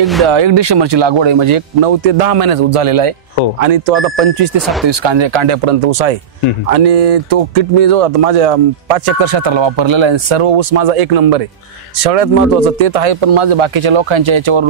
एक डिसेंबरची लागवड आहे, म्हणजे 9 ते 10 महिन्याचा ऊस झालेला आहे. आणि तो आता 25 ते 27 कांड्यापर्यंत ऊस आहे. आणि तो किट मी जो आता माझ्या 5 एकर क्षेत्राला वापरलेला आहे. सर्व ऊस माझा 1 नंबर आहे. सगळ्यात महत्वाचं ते तर आहे, पण माझ्या बाकीच्या लोकांच्या याच्यावर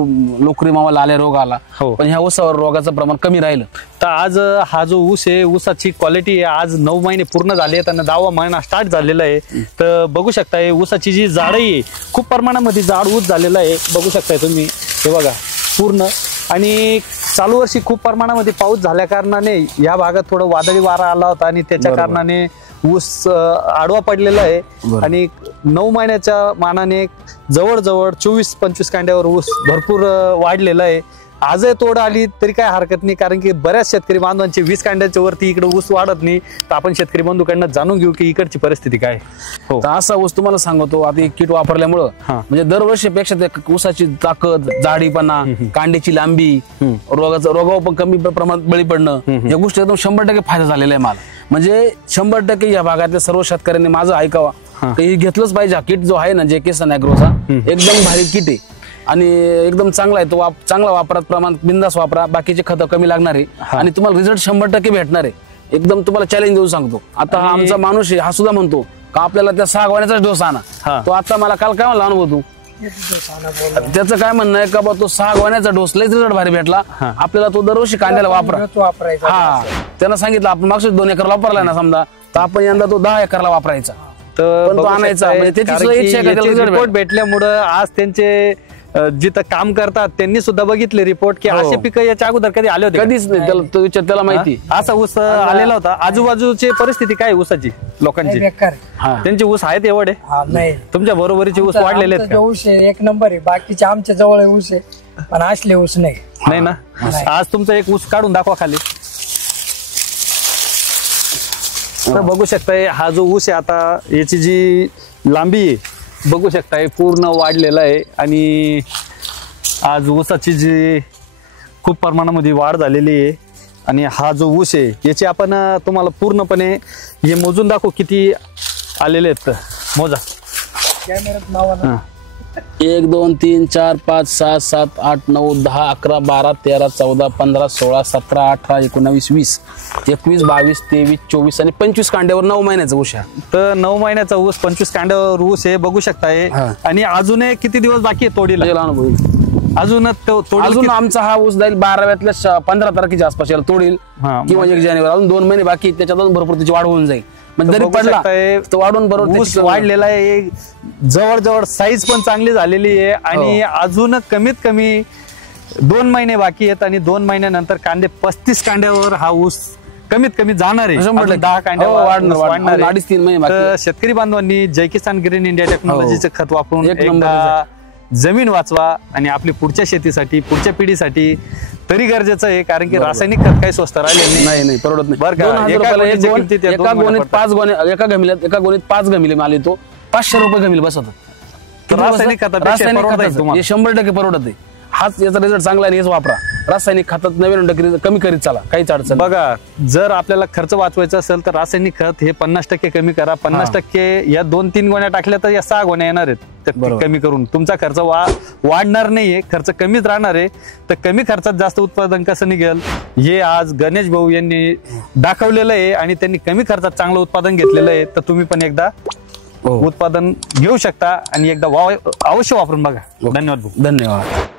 लोकरी मावाला आले, रोग आला, पण ह्या ऊसावर रोगाचं प्रमाण कमी राहिलं. तर आज हा जो ऊस आहे, ऊसाची क्वालिटी आहे, आज 9 महिने पूर्ण झाले आहेत आणि 10वा महिना स्टार्ट झालेला आहे. तर बघू शकताय ऊसाची जी जाडही आहे, खूप प्रमाणामध्ये जाड ऊस झालेला आहे. बघू शकताय तुम्ही, हे बघा पूर्ण. आणि चालू वर्षी खूप प्रमाणामध्ये पाऊस झाल्या कारणाने या भागात थोडं वादळी वारा आला होता आणि त्याच्या कारणाने ऊस आडवा पडलेला आहे. आणि 9 महिन्याच्या मानाने जवळजवळ 24-25 कांड्यावर ऊस भरपूर वाढलेला आहे. आजही तोड आली तरी काय हरकत नाही, कारण की बऱ्याच शेतकरी बांधवांचे 20 कांड्याच्या वरती इकडे ऊस वाढत नाही. तर आपण शेतकरी बंधूकडनं जाणून घेऊ की इकडची परिस्थिती काय. तर असा ऊस तुम्हाला सांगतो, आता किट वापरल्यामुळं म्हणजे दरवर्षीपेक्षा ऊसाची ताकद, जाडीपणा, कांड्याची लांबी, रोगावर पण कमी प्रमाणात बळी पडणं, या गोष्टी एकदम 100% फायदा झालेला आहे मला. म्हणजे 100% या भागातल्या सर्व शेतकऱ्यांनी माझं ऐकावा, हे घेतलंच पाहिजे. हा किट जो आहे ना, जे किसान ॲग्रोचा, एकदम भारी किट आहे आणि एकदम चांगला आहे. तो चांगला वापरात प्रमाण बिंदास वापरा, बाकीचे खतं कमी लागणार आहे आणि तुम्हाला रिझल्ट 100% भेटणार आहे. एकदम तुम्हाला चॅलेंज देऊन सांगतो. आता हा आमचा माणूस आहे, हा सुद्धा म्हणतो का आपल्याला त्या 6 गोण्याचाच डोस आणा. तो आता मला काल काय म्हणला अनुभव, तू त्याचं काय म्हणणं आहे का बा, तो 6 गोण्याचा डोस लयच रिझल्ट भारी भेटला आपल्याला, तो दरवर्षी कांद्याला वापरायचा. हा, त्यांना सांगितलं आपण मागच्या 2 एकर वापरला ना समजा, तर आपण यंदा तो 10 एकरला वापरायचा. तर तो आणायचा. रिपोर्ट भेटल्यामुळे आज त्यांचे जिथं काम करतात त्यांनी सुद्धा बघितले रिपोर्ट की असे पिकं याच्या अगोदर कधी आले होते? कधीच नाही. त्याला माहिती असा ऊस आलेला होता. आजूबाजूची परिस्थिती काय ऊसाची लोकांची? त्यांचे ऊस आहेत एवढे? नाही, तुमच्या बरोबरीचे ऊस वाढलेले आहेत? ऊस 1 नंबर आहे. बाकीचे आमच्या जवळ ऊस आहे, पण असले ऊस नाही ना. आज तुमचा एक ऊस काढून दाखवा खाली. तर बघू शकताय हा जो ऊस आहे, आता याची जी लांबी आहे बघू शकताय पूर्ण वाढलेला आहे. आणि आज ऊसाची जी खूप प्रमाणामध्ये वाढ झालेली आहे. आणि हा जो ऊस आहे याची आपण तुम्हाला पूर्णपणे हे मोजून दाखवू किती आलेले आहेत. मोजा. 1 2 3 4 5 6 7 8 9 10 11 12 13 14 15 16 17 18 19 20 21 22 23 24 आणि 25 कांड्यावर 9 महिन्याचा ऊस आहे. तर 9 महिन्याचा ऊस 25 कांड्यावर ऊस हे बघू शकताय. आणि अजून किती दिवस बाकी आहे तोडीला? अजून आमचा हा ऊस जाईल 12व्यातल्या 15 तारखेच्या आसपास याला तोडील किंवा 1 जानेवारी. अजून 2 महिने बाकी, त्याच्यात अजून भरपूर त्याची वाढ होऊन जाईल. म्हणजे पडला तो वाढून बरोबर ऊस वाढलेला आहे. जवळजवळ साईज पण चांगली झालेली आहे. आणि अजून कमीत कमी 2 महिने बाकी आहेत आणि 2 महिन्यानंतर कांदे 35 कांड्यावर हा ऊस कमीत कमी जाणार आहे. 10 कांड्यावर वाढणार. 2.5-3 महिने. शेतकरी बांधवांनी जय किसान ग्रीन इंडिया टेक्नॉलॉजीचं खत वापरून एकदा जमीन वाचवा आणि आपली पुढच्या शेतीसाठी, पुढच्या पिढीसाठी तरी गरजेचं आहे. कारण की रासायनिक खत काही स्वस्त राहिले नाही, परवडत नाही. बरं का? एका गोणीत 5 गोण्या, एका गोणीत 5 गमिले माल येतो. 500 रुपये गमिले बसत. रासायनिक खतापेक्षा 100% परवडत आहे. हाच याचा रिझल्ट चांगला आहे. हेच वापरा. रासायनिक खतात 99% कमी करीत चला, काहीच अडचण. बघा, जर आपल्याला खर्च वाचवायचा असेल तर रासायनिक खत हे 50% कमी करा. 50% या 2-3 गोण्या टाकल्या तर या 6 गोण्या येणार आहेत कमी करून. तुमचा खर्च वाढणार नाहीये, खर्च कमीच राहणार आहे. तर कमी खर्चात जास्त उत्पादन कसं निघेल हे आज गणेश भाऊ यांनी दाखवलेलं आहे. आणि त्यांनी कमी खर्चात चांगलं उत्पादन घेतलेलं आहे. तर तुम्ही पण एकदा उत्पादन घेऊ शकता आणि एकदा अवश्य वापरून बघा. धन्यवाद भाऊ. धन्यवाद.